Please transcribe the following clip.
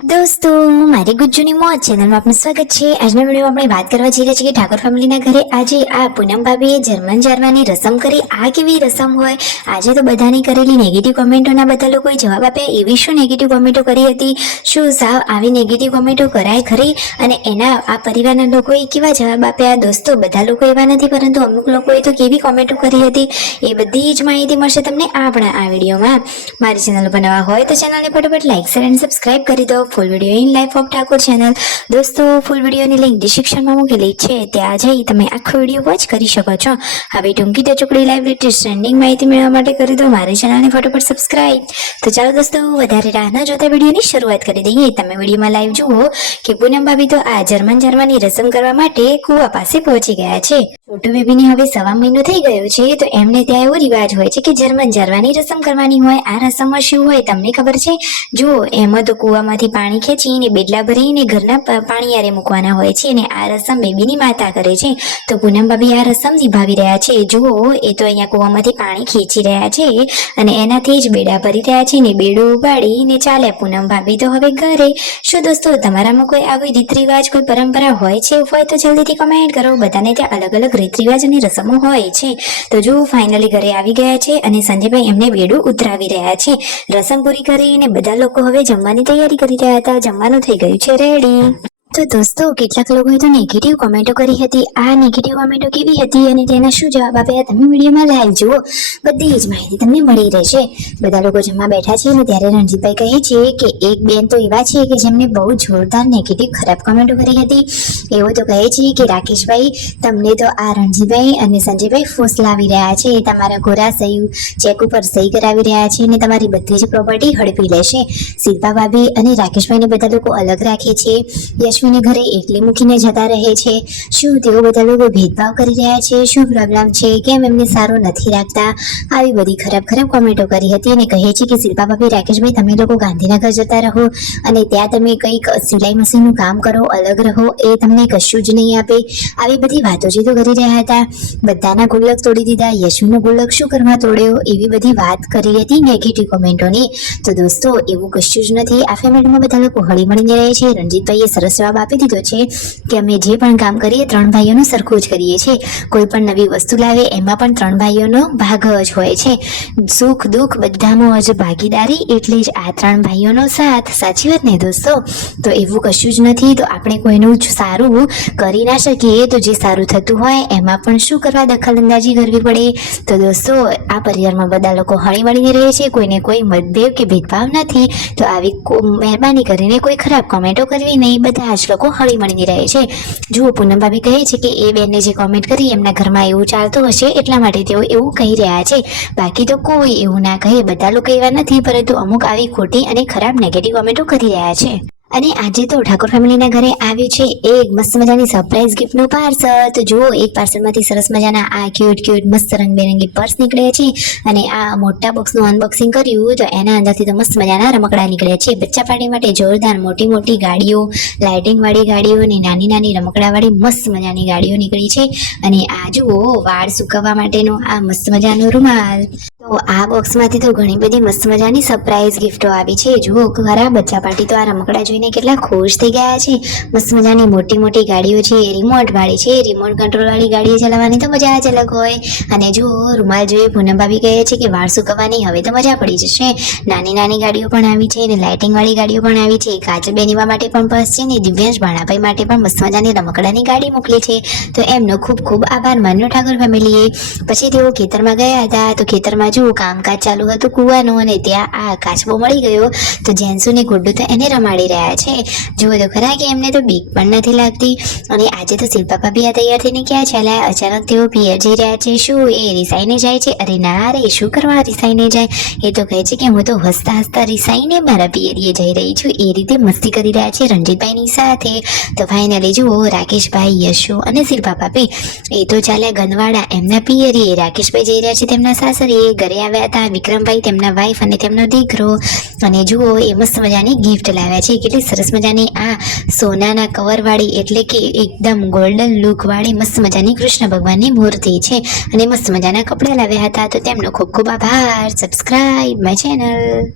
દોસ્તો, મારી ગુજ્જુની મોજ ચેનલમાં આપનું સ્વાગત છે। આજના વિડીયોમાં આપણે વાત કરવા જઈ રહ્યા છીએ કે ઠાકોર ફેમિલીના ઘરે આજે આ પૂનમ ભાભીએ જર્મન જારવાની રસમ કરી। આ કેવી રસમ હોય? આજે તો બધાની કરેલી નેગેટિવ કોમેન્ટોના બધા લોકોએ જવાબ આપ્યા। એવી શું નેગેટિવ કોમેન્ટો કરી હતી? શું સાવ આવી નેગેટિવ કોમેન્ટો કરાય ખરી? અને એના આ પરિવારના લોકોએ કેવા જવાબ આપ્યા? દોસ્તો, બધા લોકો એવા નથી, પરંતુ અમુક લોકોએ તો કેવી કોમેન્ટો કરી હતી એ બધી જ માહિતી મળશે તમને આપણા આ વિડીયોમાં। મારી ચેનલ પર નવા હોય તો ચેનલને ફટાફટ લાઈક શેર અને સબસ્ક્રાઇબ કરી દો। Full video in life of Thakor channel દોસ્તો, ફૂલ વિડીયોની લિંક ડિસ્ક્રિપ્શનમાં મૂકેલી છે, ત્યાં જઈ તમે આખો વિડીયો વોચ કરી શકો છો। હવે ટૂંકી ટચુકડી લાઈવ લેટેસ્ટ ટ્રેન્ડિંગ માહિતી મેળવવા માટે કરી દો મારી ચેનલને ફટાફટ સબસ્ક્રાઇબ। તો ચાલો દોસ્તો, વધારે રાહ ન જોતા વિડીયોની શરૂઆત કરી દઈએ। તમે વિડીયોમાં લાઈવ જુઓ કે પૂનમ ભાભી તો આ જર્મન જારવાની રસમ કરવા માટે કુવા પાસે પહોંચી ગયા છે। છોટુ બેબીને હવે 1.5 મહિનો થઈ ગયો છે, તો એમને ત્યાં એવો રિવાજ હોય છે કે જર્મન જારવાની રસમ કરવાની હોય। આ રસમમાં શું હોય તમને ખબર છે? જુઓ, એમાં તો કુવામાંથી પાણી ખેંચીને બેડલા ભરીને ઘરના પાણીયારે મૂકવાના હોય છે, અને આ રસમ બેબીની માતા કરે છે। તો પૂનમ ભાભી આ રસમ નિભાવી રહ્યા છે। જુઓ, એ તો અહીંયા કુવામાંથી પાણી ખેંચી રહ્યા છે અને એનાથી જ બેડા ભરી રહ્યા છે ને બેડું ઉપાડીને ચાલ્યા પૂનમ ભાભી તો હવે ઘરે। શું દોસ્તો, તમારામાં કોઈ આવી રીત રિવાજ, કોઈ પરંપરા હોય છે? હોય તો જલ્દીથી કમેન્ટ કરો। બધાને ત્યાં અલગ અલગ રીત રિવાજ અને રસમો હોય છે। તો જુઓ, ફાઇનલી ઘરે આવી ગયા છે અને સંજયભાઈ એમને બેડું ઉતરાવી રહ્યા છે। રસમ પૂરી કરીને બધા લોકો હવે જમવાની તૈયારી કરી રહ્યા હતા। જમવાનું થઈ ગયું છે રેડી। તો દોસ્તો, કેટલાક લોકોએ તો નેગેટિવ કોમેન્ટો કરી હતી। આ નેગેટિવ કોમેન્ટો કેવી હતી અને તેના શું જવાબ આપ્યા તમે વિડીયોમાં લાઈવ જુઓ, બધી જ માહિતી તમને મળી રહેશે। બધા લોકો જમવા બેઠા છે અને ત્યારે રણજીતભાઈ કહે છે કે એક બેન તો એવા છે કે જેમને બહુ જોરદાર નેગેટિવ ખરાબ કોમેન્ટો કરી હતી। એવું તો કહે છે કે રાકેશભાઈ, તમને તો આ રણજીતભાઈ અને સંજયભાઈ ફોસલાવી રહ્યા છે। તમારા ગોરા સહી ચેક ઉપર સહી કરાવી રહ્યા છે અને તમારી બધી જ પ્રોપર્ટી હડપી લેશે। શિલ્પા ભાભી અને રાકેશભાઈને બધા લોકો અલગ રાખે છે, યશ્વીને ઘરે એકલી મૂકીને જતા રહે છે। શું તેઓ બધા લોકો ભેદભાવ કરી રહ્યા છે? શું પ્રોબ્લેમ છે? કેમ એમને સારું નથી રાખતા? આવી બધી ખરાબ ખરાબ કોમેન્ટો કરી હતી અને કહે છે કે શિલ્પા ભાભી, રાકેશભાઈ, તમે લોકો ગાંધીનગર જતા રહો અને ત્યાં તમે કંઈક સિલાઈ મશીનનું કામ કરો, અલગ રહો, એ તમને કશું જ નહીં આપે। આવી બધી વાતો જે તો કરી રહ્યા હતા। બધાના ગુલ્લક તોડી દીધા, યશુનો ગુલ્લક શું કરવા તોડ્યો, એવી બધી વાત કરી હતી નેગેટિવ કોમેન્ટોની। તો દોસ્તો, એવું કશું જ નથી। આ ફેમિલીમાં બધા લોકો હળી મળીને રહે છે। રણજીતભાઈએ સરસ જવાબ આપી દીધો છે કે અમે જે પણ કામ કરીએ 3 ભાઈઓનું સરખું જ કરીએ છીએ। કોઈ પણ નવી વસ્તુ લાવે એમાં પણ 3 ભાઈઓનો ભાગ જ હોય છે। સુખ દુઃખ બધામાં જ ભાગીદારી, એટલે જ આ 3 ભાઈઓનો સાથ। સાચી વાત ને દોસ્તો? તો એવું કશું જ નથી। તો આપણે કોઈનું જ સારું કરી ના શકીએ, તો જે સારું થતું હોય એમાં પણ શું કરવા દખલઅંદાજી કરવી પડે? તો દોસ્તો, આ પરિવારમાં બધા લોકો હળી મળીને રહે છે, કોઈને કોઈ મતભેદ કે ભેદભાવ નથી। તો આવી મહેરબાની કરીને કોઈ ખરાબ કોમેન્ટો કરવી નહીં, બધા જ લોકો હળી મળીને રહે છે। જુઓ, પૂનમ ભાભી કહે છે કે એ બેનને જે કોમેન્ટ કરી એમના ઘરમાં એવું ચાલતું હશે એટલા માટે તેઓ એવું કહી રહ્યા છે, બાકી તો કોઈ એવું ના કહે। બધા લોકો એવા નથી, પરંતુ અમુક આવી ખોટી અને ખરાબ નેગેટિવ કોમેન્ટો કરી રહ્યા છે। અને આજે તો ઠાકોર ફેમિલીના ઘરે આવ્યું છે એક મસ્ત મજાની સરપ્રાઈઝ ગિફ્ટનું પાર્સલ। તો જુઓ, એક પાર્સલમાંથી સરસ મજાના આ ક્યુટ મસ્ત રંગબેરંગી પર્સ નીકળ્યા છે અને આ મોટા બોક્સનું અનબોક્સિંગ કર્યું તો એના અંદરથી તો મસ્ત મજાના રમકડા નીકળ્યા છે। બચ્ચા પાર્ટી માટે જોરદાર મોટી મોટી ગાડીઓ, લાઇટિંગ વાળી ગાડીઓ અને નાની નાની રમકડા વાળી મસ્ત મજાની ગાડીઓ નીકળી છે। અને આ જુઓ, વાળ સુકવવા માટેનો આ મસ્ત મજાનો રૂમાલ। તો આ બોક્સમાંથી તો ઘણી બધી મસ્ત મજાની સરપ્રાઈઝ ગિફ્ટો આવી છે। જુઓ ખરા, બચ્ચા પાર્ટી તો આ રમકડા જોઈને કેટલા ખુશ થઈ ગયા છે। મસ્ત મજાની મોટી મોટી ગાડીઓ છે, રિમોટ વાળી છે। રિમોટ કંટ્રોલ વાળી ગાડીઓ ચલાવવાની તો મજા જ અલગ હોય। અને જુઓ, રૂમાલ જોઈએ પૂનમ ભાભી કહે છે કે વાળ સુકવવાની હવે તો મજા પડી જશે। નાની નાની ગાડીઓ પણ આવી છે અને લાઇટિંગ વાળી ગાડીઓ પણ આવી છે। કાજલ બેનીવા માટે પણ પર્સ છે ને દિવ્યાંશ ભાણાભાઈ માટે પણ મસ્ત મજાની રમકડાની ગાડી મોકલી છે। તો એમનો ખૂબ ખૂબ આભાર માન્યો ઠાકોર ફેમિલીએ। પછી તેઓ ખેતરમાં ગયા હતા, તો ખેતરમાં જુઓ કામકાજ ચાલુ હતું કૂવાનું, અને ત્યાં આ કાચબો મળી ગયો તો જેન્સુને ગુડ્ડુ તો એને રમાડી રહ્યા છે। જુઓ તો ખરા કે એમને તો બીક પણ નથી લાગતી। અને આજે તો શિલ્પા ભાભી આ તૈયાર થઈને ક્યાં ચાલ્યા? અચાનક તેઓ પિયર જઈ રહ્યા છે। શું એ રિસાઈને જાય છે? અરે ના રે, શું કરવા રિસાઈને જાય? એ તો કહે છે કે હું તો હસતા હસતા રિસાઈને મારા પિયરીએ જઈ રહી છું, એ રીતે મસ્તી કરી રહ્યા છે રણજીતભાઈની સાથે। તો ફાઇનલી જુઓ, રાકેશભાઈ, યશુ અને શિલ્પા ભાભી એ તો ચાલ્યા ગનવાડા એમના પિયરીએ। રાકેશભાઈ જઈ રહ્યા છે તેમના સાસરીએ। ઘરે આવ્યા હતા વિક્રમભાઈ, તેમના વાઈફ અને તેમનો દીકરો। અને જુઓ, એ મસ્ત મજાની ગિફ્ટ લાવ્યા છે। કેટલી સરસ મજાની આ સોનાના કવર વાળી, એટલે કે એકદમ ગોલ્ડન લુક વાળી મસ્ત મજાની કૃષ્ણ ભગવાનની મૂર્તિ છે અને મસ્ત મજાના કપડા લાવ્યા હતા। તો તેમનો ખૂબ ખૂબ આભાર। Subscribe my channel.